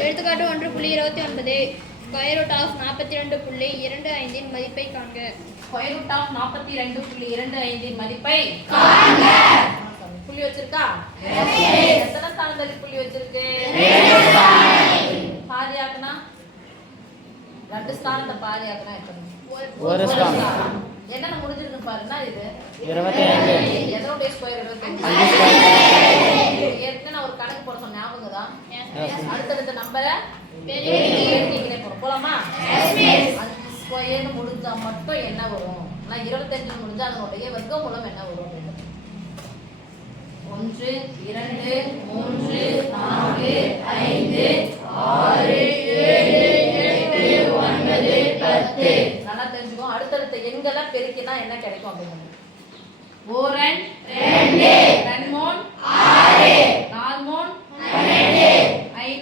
எடுத்துக்காட்டு 1.29 square root of 42.25 இன் மதிப்பை காண்க. ஸ்கொயர் ரூட் ஆஃப் 42.25 இன் மதிப்பை காண்க. புள்ளி வச்சிருக்கா? எத்தனை ஸ்தானத்துல புள்ளி வச்சிருக்கு? பாதியாக்குனா 2 ஸ்தானத்தை பாதியாக்குனா எத்தனை? ஒரு ஸ்தானம். என்னன்னு முடிஞ்சிருக்கு பாருன்னா இது 25. எதனுடைய ஸ்கொயர் 25? ஏற்கனவே நான் ஒரு கணக்கு போட சொன்ன ஞாபகம் தான். அடுத்தடுத்த நம்பரை நீங்களே போலாமா? 5 ஸ்கொயர்னு முடிஞ்சா மட்டும் என்ன வரும்? நான் 25 முடிஞ்சா அதனுடைய வர்க்கமூலம் என்ன வரும்? 1 2 3 4 5 6 7 8 9 10. நல்லா தெரிஞ்சுக்கோ. அடுத்தடுத்த எண்களை பெருக்கினா என்ன கிடைக்கும் அப்படின்னு. 4 2 2 3 6 4 3 12 5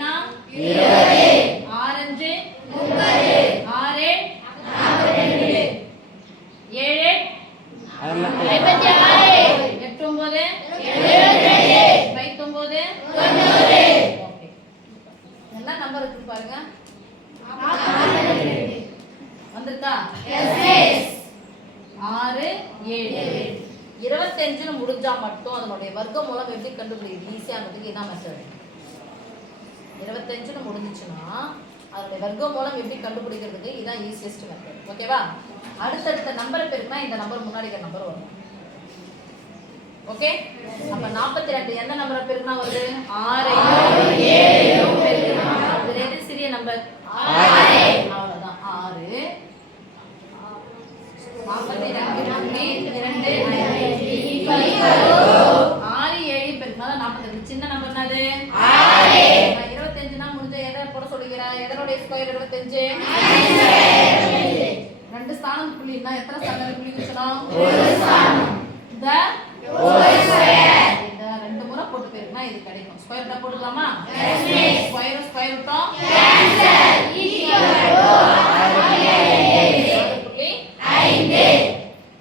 20 6 5 30 6 42 7 56 8 9 29 ஓகே. என்ன நம்பர் இருக்கு பாருங்க. வந்திருக்கா? எஸ். 6 7 25 முடிஞ்சா மட்டும் அதனுடைய வர்க்கமூலம் எப்படி கண்டுபிடிக்கிறது? ஈஸியானதுக்கு இதான் மெத்தட். 25 முடிஞ்சிச்சுன்னா அதனுடைய வர்க்கமூலம் எப்படி கண்டுபிடிக்கிறதுக்கு இதான் ஈஸியஸ்ட் மெத்தட். ஓகேவா? அடுத்தடுத்த நம்பரை பெருக்கினா இந்த நம்பர் முன்னாடி இருக்கிற நம்பர் வரும். ஓகே? அப்ப 42 எந்த நம்பரை பெருக்கினா வருது? 6 7 பெருக்கினா இதுல எது சிறிய நம்பர்? 6. அவ்வளவுதான். 6 42.25 6 7 பெருக்கினா 42. சின்ன நம்பர் என்னது? 6. 25 னா முடிஞ்ச எதை போட சொல்லுகிறா? எதனுடைய ஸ்கொயர் 25? 2 ஸ்தானம் புள்ளினா எத்தனை ஸ்தானம் புள்ளி வச்சணும்? ஒரு ஸ்தானம். இந்த இந்த 2 முறை போட்டு போயிருந்தா இது கிடைக்கும். ஸ்கொயர் ரூட் போட்டுக்கலாமா? எஸ். Square root